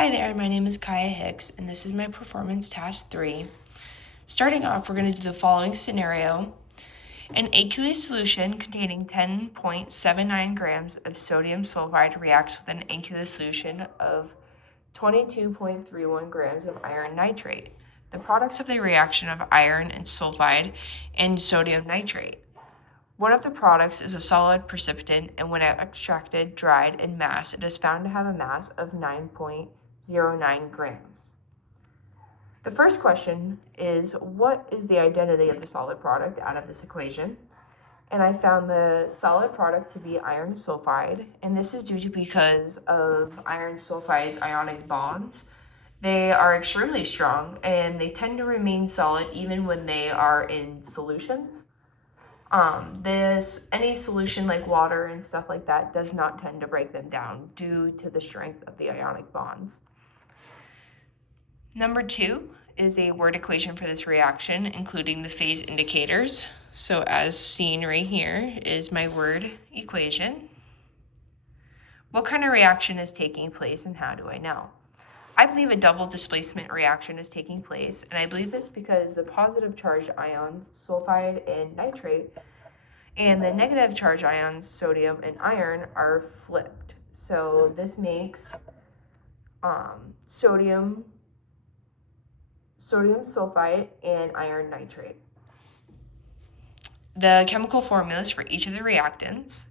Hi there, my name is Kaya Hicks, and this is my performance task 3. Starting off, we're going to do the following scenario. An aqueous solution containing 10.79 grams of sodium sulfide reacts with an aqueous solution of 22.31 grams of iron nitrate. The products of the reaction of iron and sulfide and sodium nitrate. One of the products is a solid precipitant, and when extracted, dried, and massed, it is found to have a mass of 9.09 grams. The first question is, what is the identity of the solid product out of this equation? And I found the solid product to be iron sulfide, and this is due to because of iron sulfide's ionic bonds. They are extremely strong, and they tend to remain solid even when they are in solutions. Any solution like water and stuff like that does not tend to break them down due to the strength of the ionic bonds. Number 2 is a word equation for this reaction, including the phase indicators. So as seen right here is my word equation. What kind of reaction is taking place and how do I know? I believe a double displacement reaction is taking place, and I believe this because the positive charged ions, sulfide and nitrate, and the negative charged ions, sodium and iron, are flipped. So this makes sodium sulfide and iron nitrate. The chemical formulas for each of the reactants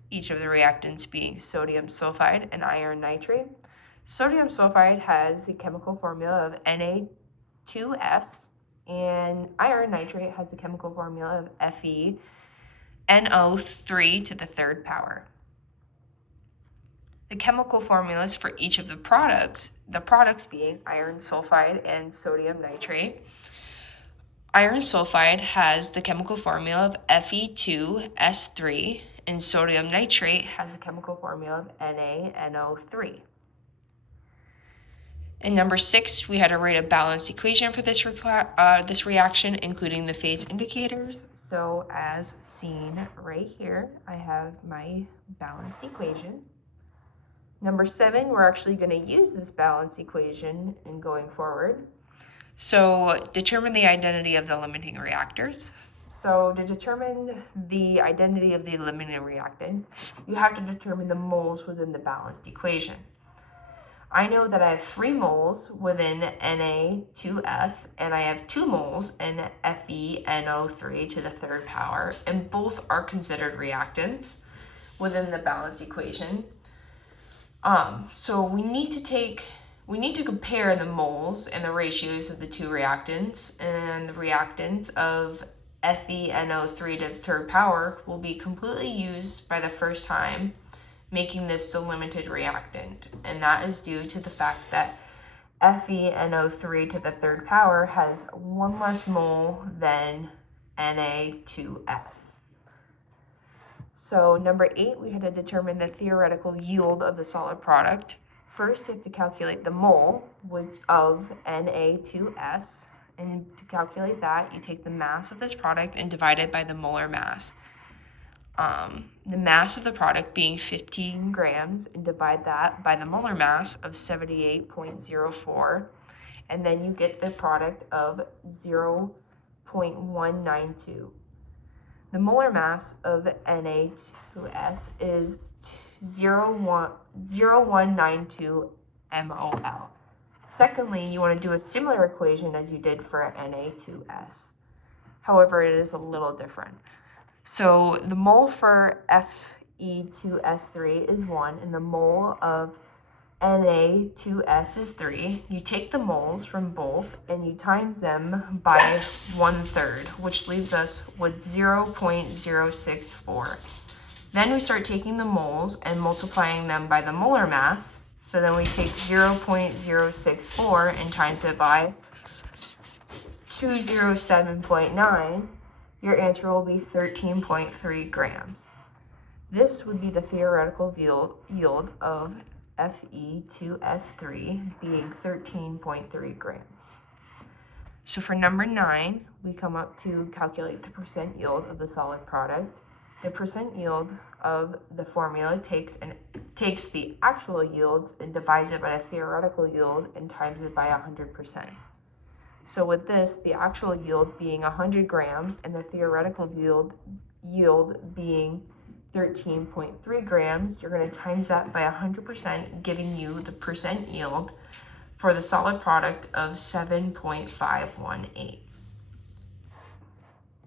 being sodium sulfide and iron nitrate. Sodium sulfide has the chemical formula of Na2S, and iron nitrate has the chemical formula of FeNO3 to the third power. The chemical formulas for each of the products being iron sulfide and sodium nitrate. Iron sulfide has the chemical formula of Fe2S3, and sodium nitrate has the chemical formula of NaNO3. In number 6, we had to write a balanced equation for this reaction, including the phase indicators. So as seen right here, I have my balanced equation. Number 7, we're actually going to use this balanced equation in going forward. So determine the identity of the limiting reactors. So to determine the identity of the limiting reactant, you have to determine the moles within the balanced equation. I know that I have 3 moles within Na2S, and I have 2 moles in FeNO3 to the third power, and both are considered reactants within the balanced equation. So we need to compare the moles and the ratios of the 2 reactants, and the reactants of FeNO3 to the third power will be completely used by the first time, making this the limited reactant, and that is due to the fact that FeNO3 to the third power has 1 less mole than Na2S. So number 8, we had to determine the theoretical yield of the solid product. First, you have to calculate the mole of Na2S, and to calculate that, you take the mass of this product and divide it by the molar mass. The mass of the product being 15 grams, and divide that by the molar mass of 78.04, and then you get the product of 0.192. The molar mass of Na2S is 0.192 mol. Secondly, you want to do a similar equation as you did for Na2S. However, it is a little different. So the mole for Fe2S3 is 1, and the mole of Na2S is 3. You take the moles from both and you times them by 1/3, which leaves us with 0.064. Then we start taking the moles and multiplying them by the molar mass. So then we take 0.064 and times it by 207.9. Your answer will be 13.3 grams. This would be the theoretical yield of Fe2S3 being 13.3 grams. So for number 9, we come up to calculate the percent yield of the solid product. The percent yield of the formula takes the actual yields and divides it by the theoretical yield and times it by 100%. So with this, the actual yield being 100 grams and the theoretical yield being 13.3 grams, you're going to times that by 100%, giving you the percent yield for the solid product of 7.518.